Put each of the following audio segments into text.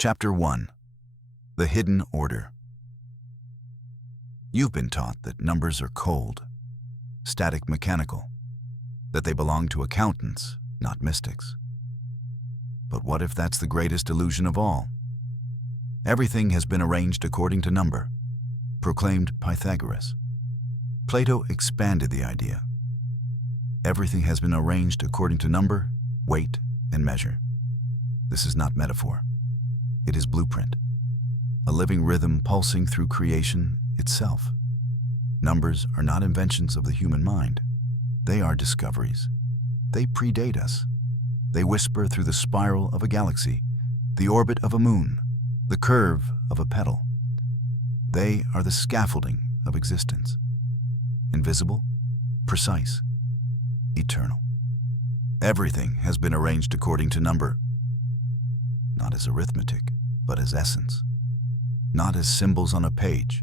Chapter 1. The Hidden Order. You've been taught that numbers are cold, static mechanical, that they belong to accountants, not mystics. But what if that's the greatest illusion of all? Everything has been arranged according to number, proclaimed Pythagoras. Plato expanded the idea. Everything has been arranged according to number, weight, and measure. This is not metaphor. It is blueprint, a living rhythm pulsing through creation itself. Numbers are not inventions of the human mind. They are discoveries. They predate us. They whisper through the spiral of a galaxy, the orbit of a moon, the curve of a petal. They are the scaffolding of existence. Invisible, precise, eternal. Everything has been arranged according to number, not as arithmetic, but as essence. Not as symbols on a page,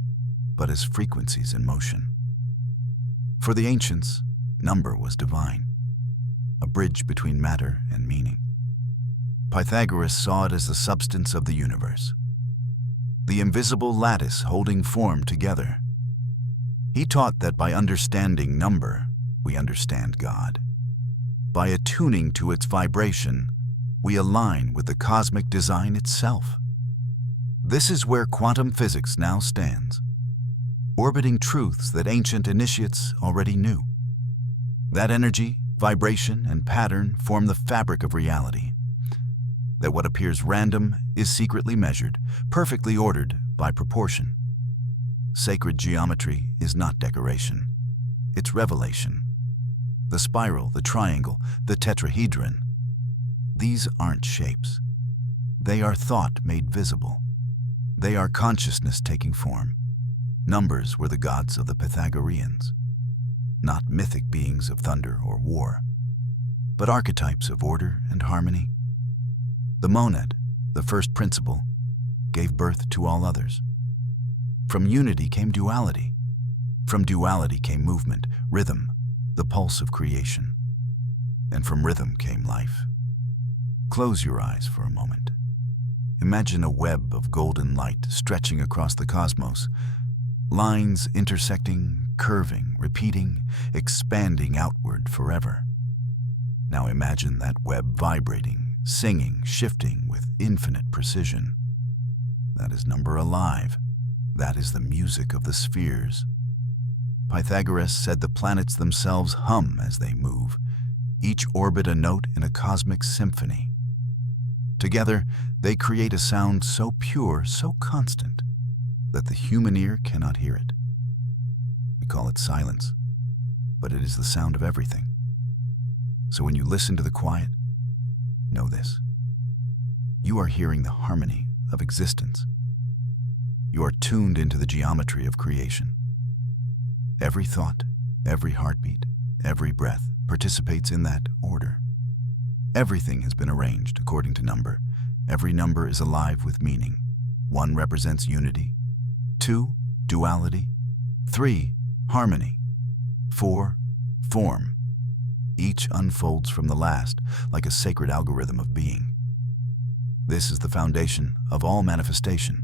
but as frequencies in motion. For the ancients, number was divine, a bridge between matter and meaning. Pythagoras saw it as the substance of the universe, the invisible lattice holding form together. He taught that by understanding number, we understand God. By attuning to its vibration, we align with the cosmic design itself. This is where quantum physics now stands, orbiting truths that ancient initiates already knew. That energy, vibration, and pattern form the fabric of reality. That what appears random is secretly measured, perfectly ordered by proportion. Sacred geometry is not decoration, it's revelation. The spiral, the triangle, the tetrahedron, these aren't shapes. They are thought made visible. They are consciousness taking form. Numbers were the gods of the Pythagoreans, not mythic beings of thunder or war, but archetypes of order and harmony. The monad, the first principle, gave birth to all others. From unity came duality. From duality came movement, rhythm, the pulse of creation. And from rhythm came life. Close your eyes for a moment. Imagine a web of golden light stretching across the cosmos, lines intersecting, curving, repeating, expanding outward forever. Now imagine that web vibrating, singing, shifting with infinite precision. That is number alive. That is the music of the spheres. Pythagoras said the planets themselves hum as they move, each orbit a note in a cosmic symphony. Together, they create a sound so pure, so constant, that the human ear cannot hear it. We call it silence, but it is the sound of everything. So when you listen to the quiet, know this. You are hearing the harmony of existence. You are tuned into the geometry of creation. Every thought, every heartbeat, every breath participates in that order. Everything has been arranged according to number. Every number is alive with meaning. 1 represents unity. 2, duality. 3, harmony. 4, form. Each unfolds from the last, like a sacred algorithm of being. This is the foundation of all manifestation.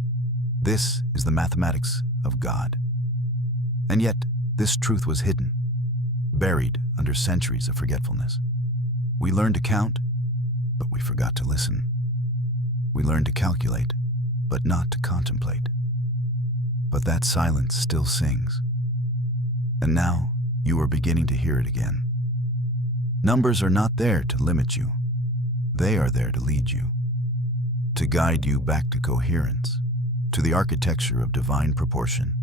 This is the mathematics of God. And yet, this truth was hidden, buried under centuries of forgetfulness. We learned to count, but we forgot to listen. We learned to calculate, but not to contemplate. But that silence still sings. And now you are beginning to hear it again. Numbers are not there to limit you. They are there to lead you, to guide you back to coherence, to the architecture of divine proportion,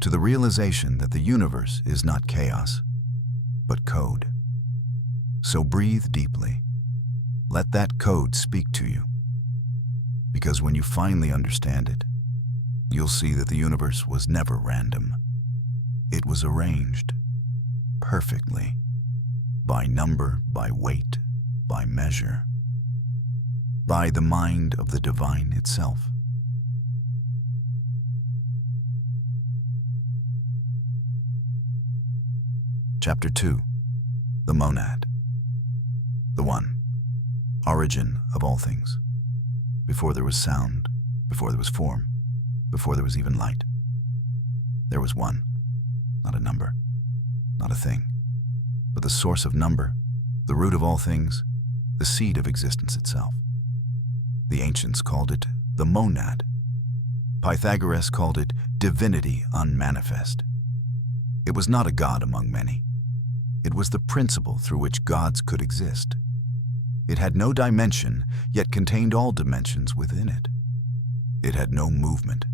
to the realization that the universe is not chaos, but code. So breathe deeply. Let that code speak to you. Because when you finally understand it, you'll see that the universe was never random. It was arranged perfectly, by number, by weight, by measure, by the mind of the divine itself. Chapter 2. The monad. The One. Origin of all things. before there was sound, before there was form, before there was even light. There was one, not a number, not a thing, but the source of number, the root of all things, the seed of existence itself. The ancients called it the monad. Pythagoras called it divinity unmanifest. It was not a god among many. It was the principle through which gods could exist. It had no dimension, yet contained all dimensions within it. It had no movement,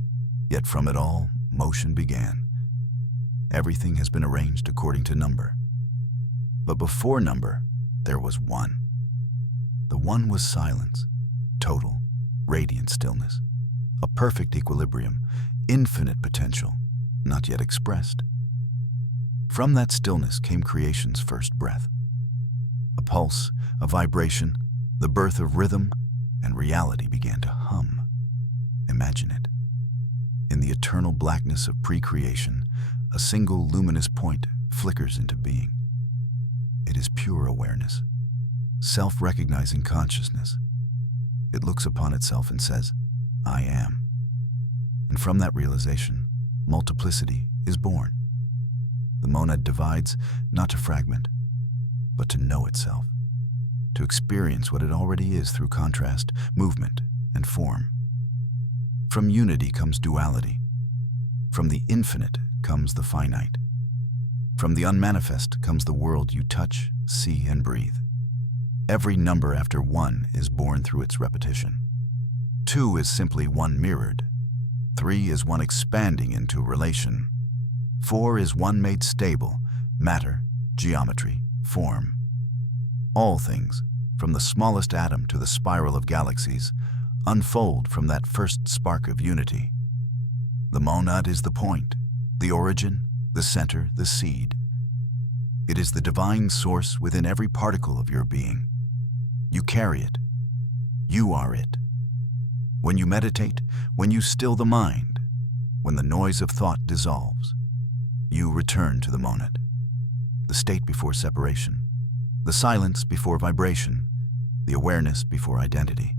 yet from it all, motion began. Everything has been arranged according to number. But before number, there was one. The one was silence, total, radiant stillness, a perfect equilibrium, infinite potential, not yet expressed. From that stillness came creation's first breath. A pulse, a vibration, the birth of rhythm, and reality began to hum. Imagine it. In the eternal blackness of pre-creation, a single luminous point flickers into being. It is pure awareness, self-recognizing consciousness. It looks upon itself and says, I am. And from that realization, multiplicity is born. The monad divides not to fragment, but to know itself, to experience what it already is through contrast, movement, and form. From unity comes duality. From the infinite comes the finite. From the unmanifest comes the world you touch, see, and breathe. Every number after one is born through its repetition. 2 is simply one mirrored. 3 is one expanding into relation. 4 is one made stable, matter, geometry, form. All things, from the smallest atom to the spiral of galaxies, unfold from that first spark of unity. The monad is the point, the origin, the center, the seed. It is the divine source within every particle of your being. You carry it. You are it. When you meditate, when you still the mind, when the noise of thought dissolves, you return to the monad, the state before separation, the silence before vibration, the awareness before identity.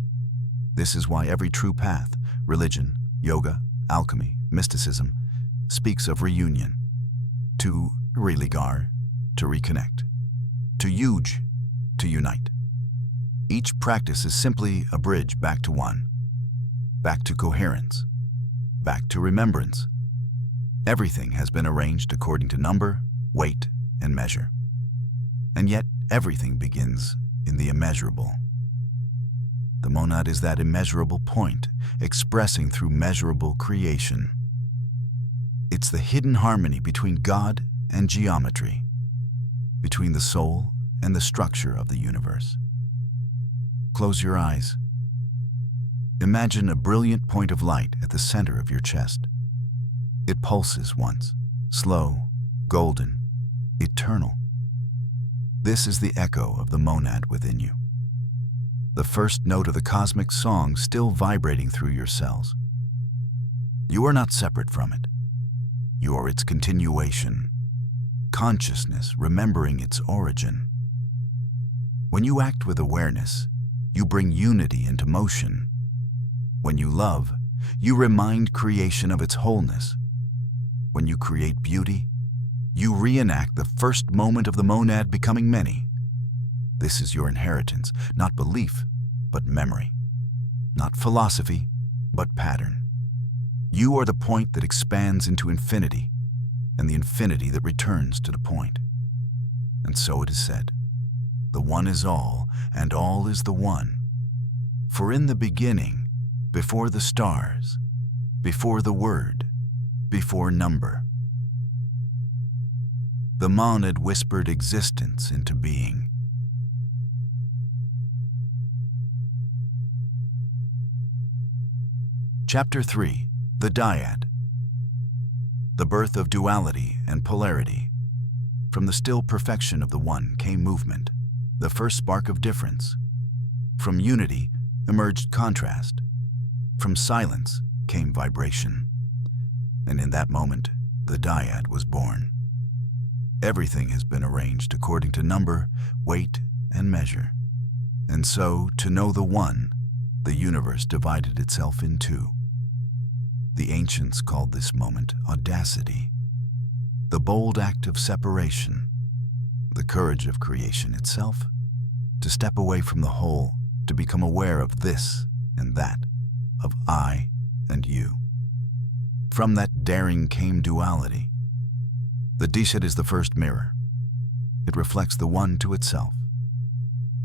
This is why every true path, religion, yoga, alchemy, mysticism, speaks of reunion, to religar, to reconnect, to huge, to unite. Each practice is simply a bridge back to one, back to coherence, back to remembrance. Everything has been arranged according to number, weight, and measure. And yet everything begins in the immeasurable. The monad is that immeasurable point, expressing through measurable creation. It's the hidden harmony between God and geometry, between the soul and the structure of the universe. Close your eyes. Imagine a brilliant point of light at the center of your chest. It pulses once, slow, golden, eternal. This is the echo of the monad within you. The first note of the cosmic song still vibrating through your cells. You are not separate from it. You are its continuation, consciousness remembering its origin. When you act with awareness, you bring unity into motion. When you love, you remind creation of its wholeness. When you create beauty, you reenact the first moment of the monad becoming many. This is your inheritance, not belief, but memory. Not philosophy, but pattern. You are the point that expands into infinity, and the infinity that returns to the point. And so it is said, the one is all, and all is the one. For in the beginning, before the stars, before the word, before number, the monad whispered existence into being. Chapter 3. The Dyad. The birth of duality and polarity. From the still perfection of the one came movement, the first spark of difference. From unity emerged contrast. From silence came vibration. And in that moment, the dyad was born. Everything has been arranged according to number, weight, and measure. And so, to know the one, the universe divided itself in two. The ancients called this moment audacity, the bold act of separation, the courage of creation itself, to step away from the whole, to become aware of this and that, of I and you. From that daring came duality. The Dishad is the first mirror. It reflects the one to itself.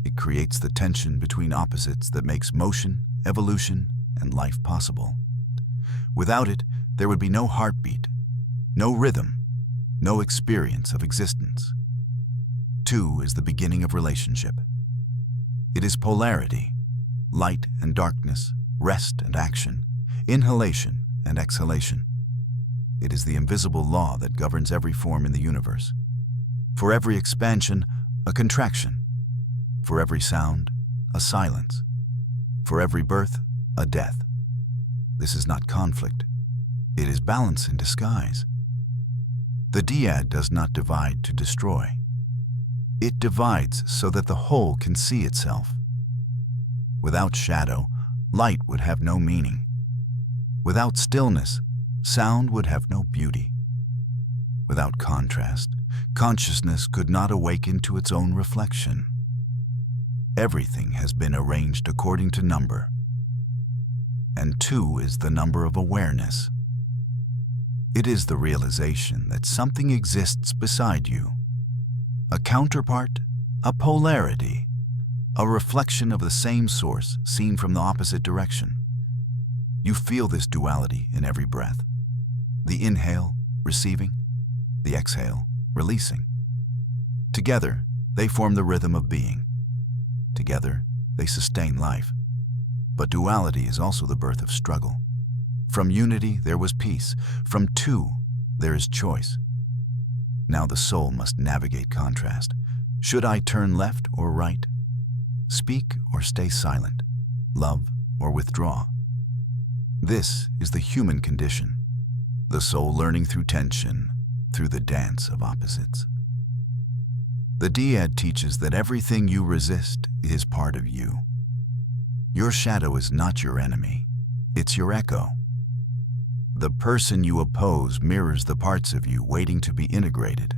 It creates the tension between opposites that makes motion, evolution, and life possible. Without it, there would be no heartbeat, no rhythm, no experience of existence. Two is the beginning of relationship. It is polarity, light and darkness, rest and action, inhalation and exhalation. It is the invisible law that governs every form in the universe. For every expansion, a contraction. For every sound, a silence. For every birth, a death. This is not conflict. It is balance in disguise. The dyad does not divide to destroy. It divides so that the whole can see itself. Without shadow, light would have no meaning. Without stillness, sound would have no beauty. Without contrast, consciousness could not awaken to its own reflection. Everything has been arranged according to number, and two is the number of awareness. It is the realization that something exists beside you, a counterpart, a polarity, a reflection of the same source seen from the opposite direction. You feel this duality in every breath. The inhale, receiving, the exhale, releasing. Together, they form the rhythm of being. Together, they sustain life. But duality is also the birth of struggle. From unity, there was peace. From two, there is choice. Now the soul must navigate contrast. Should I turn left or right? Speak or stay silent? Love or withdraw? This is the human condition, the soul learning through tension, through the dance of opposites. The dyad teaches that everything you resist is part of you. Your shadow is not your enemy, it's your echo. The person you oppose mirrors the parts of you waiting to be integrated.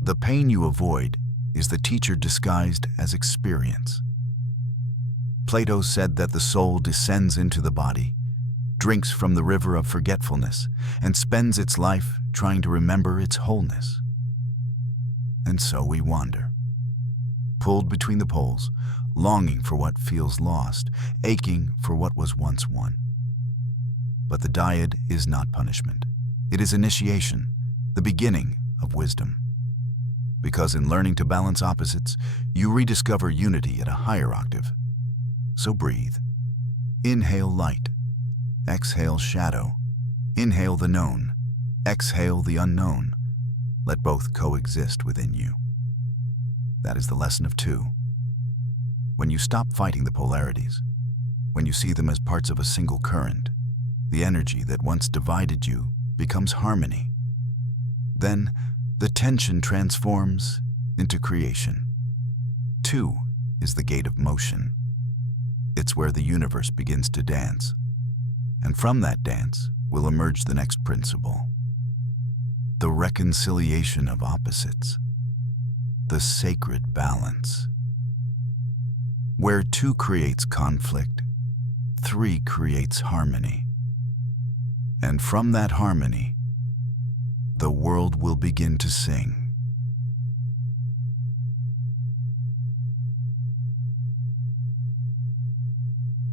The pain you avoid is the teacher disguised as experience. Plato said that the soul descends into the body, drinks from the river of forgetfulness, and spends its life trying to remember its wholeness. And so we wander, pulled between the poles, longing for what feels lost, aching for what was once won. But the dyad is not punishment. It is initiation, the beginning of wisdom. Because in learning to balance opposites, you rediscover unity at a higher octave. So breathe. Inhale light. Exhale shadow. Inhale the known. Exhale the unknown. Let both coexist within you. That is the lesson of two. When you stop fighting the polarities, when you see them as parts of a single current, the energy that once divided you becomes harmony. Then the tension transforms into creation. Two is the gate of motion. It's where the universe begins to dance. And from that dance will emerge the next principle. The reconciliation of opposites. The sacred balance. Where two creates conflict, three creates harmony. And from that harmony, the world will begin to sing.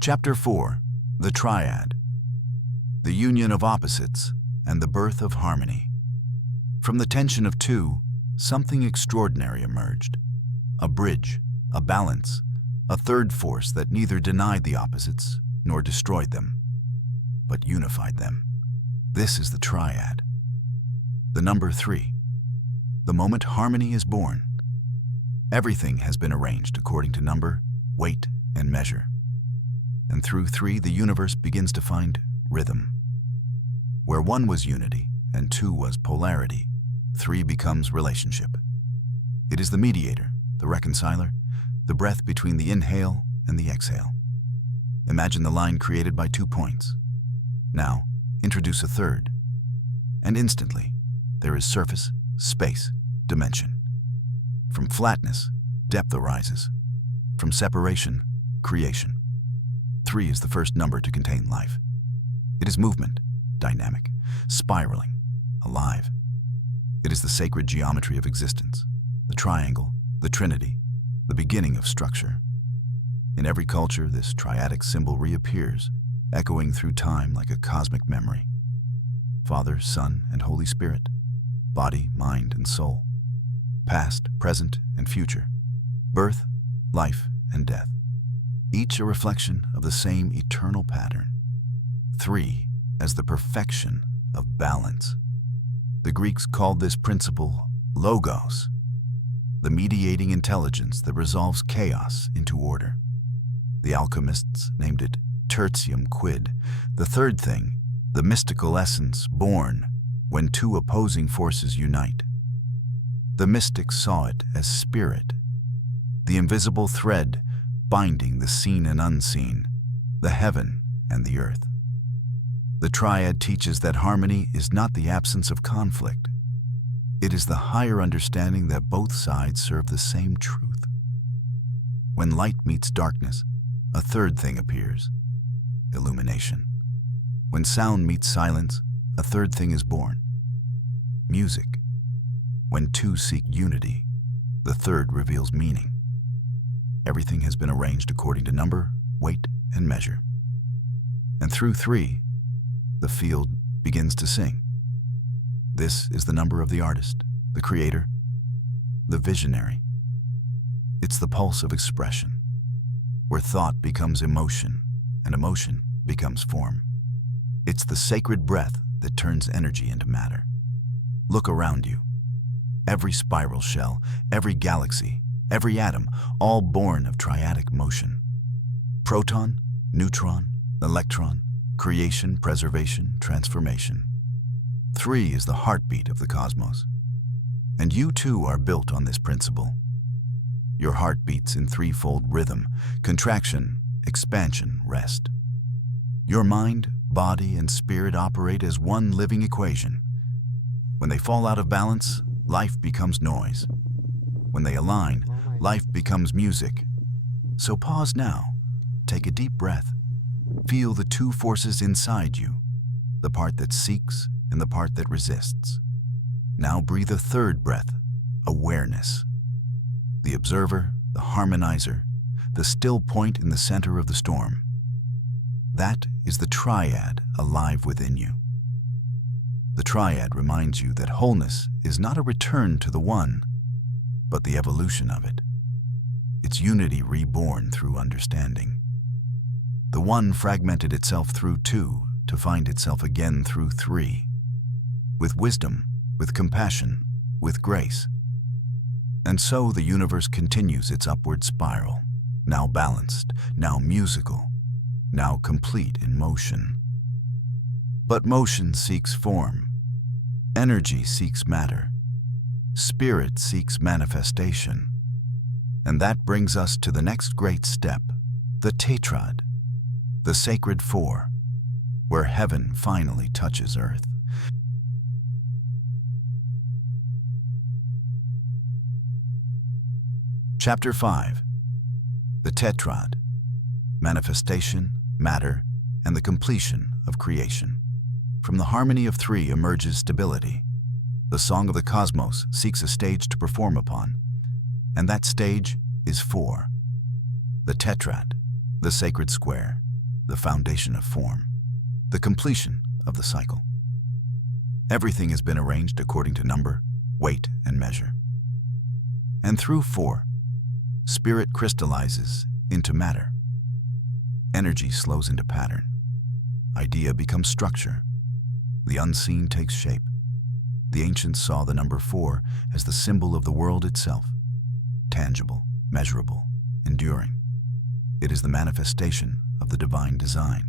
Chapter 4. The Triad. The union of opposites and the birth of harmony. From the tension of two, something extraordinary emerged. A bridge, a balance, a third force that neither denied the opposites nor destroyed them, but unified them. This is the triad. The number 3. The moment harmony is born. Everything has been arranged according to number, weight, and measure. And through 3, the universe begins to find rhythm. Where 1 was unity and 2 was polarity, 3 becomes relationship. It is the mediator, the reconciler, the breath between the inhale and the exhale. Imagine the line created by 2 points. Now, introduce a third. And instantly, there is surface, space, dimension. From flatness, depth arises. From separation, creation. 3 is the first number to contain life. It is movement, dynamic, spiraling, alive. It is the sacred geometry of existence, the triangle, the trinity, the beginning of structure. In every culture, this triadic symbol reappears, echoing through time like a cosmic memory. Father, Son, and Holy Spirit, body, mind, and soul, past, present, and future, birth, life, and death, each a reflection of the same eternal pattern. 3 as the perfection of balance. The Greeks called this principle logos, the mediating intelligence that resolves chaos into order. The alchemists named it tertium quid, the third thing, the mystical essence born when 2 opposing forces unite. The mystics saw it as spirit, the invisible thread binding the seen and unseen, the heaven and the earth. The triad teaches that harmony is not the absence of conflict. It is the higher understanding that both sides serve the same truth. When light meets darkness, a third thing appears, illumination. When sound meets silence, a third thing is born, music. When 2 seek unity, the third reveals meaning. Everything has been arranged according to number, weight, and measure. And through 3, the field begins to sing. This is the number of the artist, the creator, the visionary. It's the pulse of expression, where thought becomes emotion and emotion becomes form. It's the sacred breath that turns energy into matter. Look around you. Every spiral shell, every galaxy, every atom, all born of triadic motion. Proton, neutron, electron, creation, preservation, transformation. 3 is the heartbeat of the cosmos. And you too are built on this principle. Your heart beats in 3-fold rhythm: contraction, expansion, rest. Your mind, body, and spirit operate as one living equation. When they fall out of balance, life becomes noise. When they align, life becomes music. So pause now, take a deep breath. Feel the 2 forces inside you, the part that seeks and the part that resists. Now breathe a third breath, awareness. The observer, the harmonizer, the still point in the center of the storm. That is the triad alive within you. The triad reminds you that wholeness is not a return to the one, but the evolution of it. It's unity reborn through understanding. The one fragmented itself through 2 to find itself again through 3. With wisdom, with compassion, with grace. And so the universe continues its upward spiral, now balanced, now musical, now complete in motion. But motion seeks form. Energy seeks matter. Spirit seeks manifestation. And that brings us to the next great step, the tetrad, the sacred 4, where heaven finally touches earth. Chapter 5. The tetrad, manifestation, matter, and the completion of creation. From the harmony of 3 emerges stability. The song of the cosmos seeks a stage to perform upon, and that stage is 4. The tetrad, the sacred square, the foundation of form, the completion of the cycle. Everything has been arranged according to number, weight, and measure. And through 4, spirit crystallizes into matter. Energy slows into pattern. Idea becomes structure. The unseen takes shape. The ancients saw the number 4 as the symbol of the world itself, tangible, measurable, enduring. It is the manifestation of the divine design.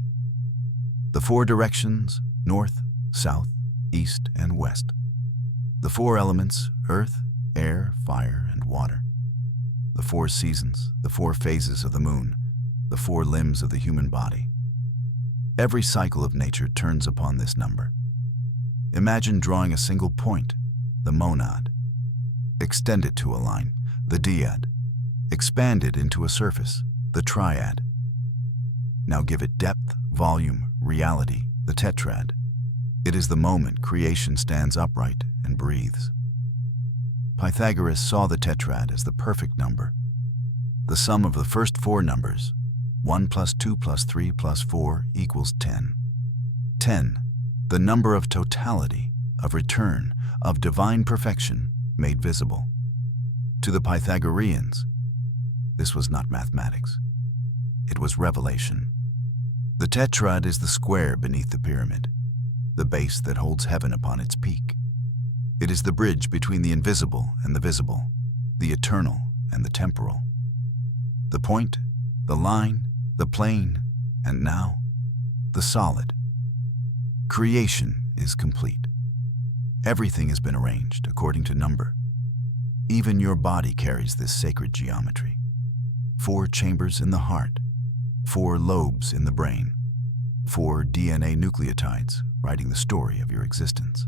The 4 directions, north, south, east, and west. The 4 elements, earth, air, fire, and water. The 4 seasons, the 4 phases of the moon, the four limbs of the human body. Every cycle of nature turns upon this number. Imagine drawing a single point, the monad. Extend it to a line, the dyad. Expand it into a surface, the triad. Now give it depth, volume, reality, the tetrad. It is the moment creation stands upright and breathes. Pythagoras saw the tetrad as the perfect number, the sum of the first four numbers, 1 plus 2 plus 3 plus 4 equals 10. 10, the number of totality, of return, of divine perfection made visible. To the Pythagoreans, this was not mathematics. It was revelation. The tetrad is the square beneath the pyramid, the base that holds heaven upon its peak. It is the bridge between the invisible and the visible, the eternal and the temporal. The point, the line, the plane, and now, the solid. Creation is complete. Everything has been arranged according to number. Even your body carries this sacred geometry. 4 chambers in the heart, 4 lobes in the brain, 4 DNA nucleotides writing the story of your existence.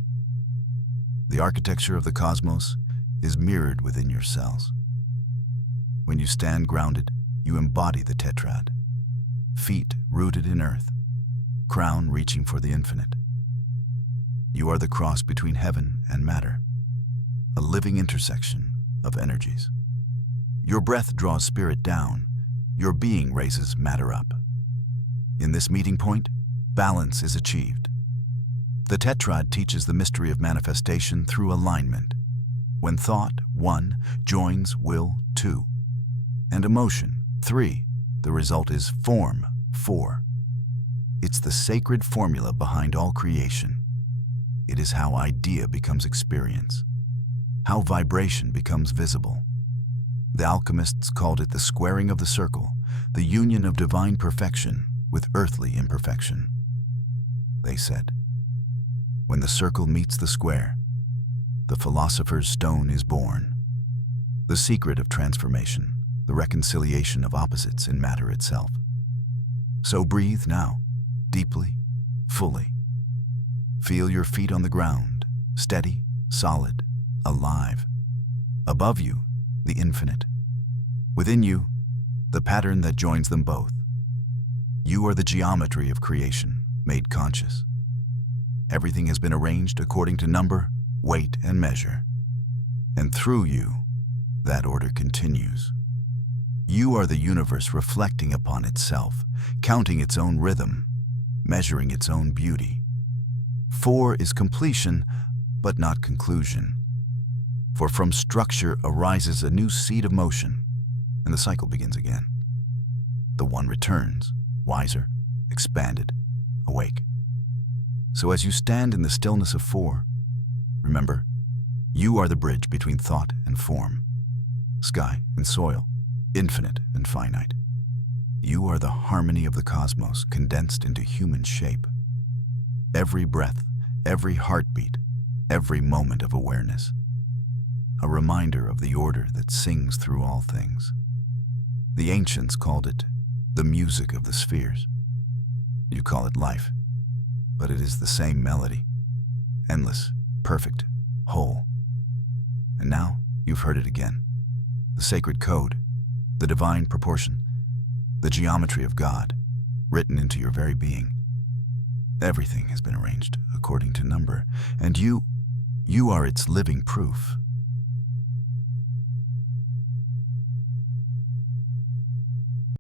The architecture of the cosmos is mirrored within your cells. When you stand grounded, you embody the tetrad. Feet rooted in earth, crown reaching for the infinite. You are the cross between heaven and matter, a living intersection of energies. Your breath draws spirit down, your being raises matter up. In this meeting point, balance is achieved. The tetrad teaches the mystery of manifestation through alignment. When thought, 1, joins will, 2, and emotion, 3, the result is form, 4. It's the sacred formula behind all creation. It is how idea becomes experience, how vibration becomes visible. The alchemists called it the squaring of the circle, the union of divine perfection with earthly imperfection. They said, when the circle meets the square, the philosopher's stone is born. The secret of transformation, the reconciliation of opposites in matter itself. So breathe now, deeply, fully. Feel your feet on the ground, steady, solid, alive. Above you, the infinite. Within you, the pattern that joins them both. You are the geometry of creation, made conscious. Everything has been arranged according to number, weight, and measure. And through you, that order continues. You are the universe reflecting upon itself, counting its own rhythm, measuring its own beauty. 4 is completion, but not conclusion. For from structure arises a new seed of motion, and the cycle begins again. The one returns, wiser, expanded, awake. So as you stand in the stillness of 4, remember, you are the bridge between thought and form, sky and soil, infinite and finite. You are the harmony of the cosmos condensed into human shape. Every breath, every heartbeat, every moment of awareness. A reminder of the order that sings through all things. The ancients called it the music of the spheres. You call it life, but it is the same melody, endless, perfect, whole. And now you've heard it again. The sacred code, the divine proportion, the geometry of God, written into your very being. Everything has been arranged according to number, and you are its living proof.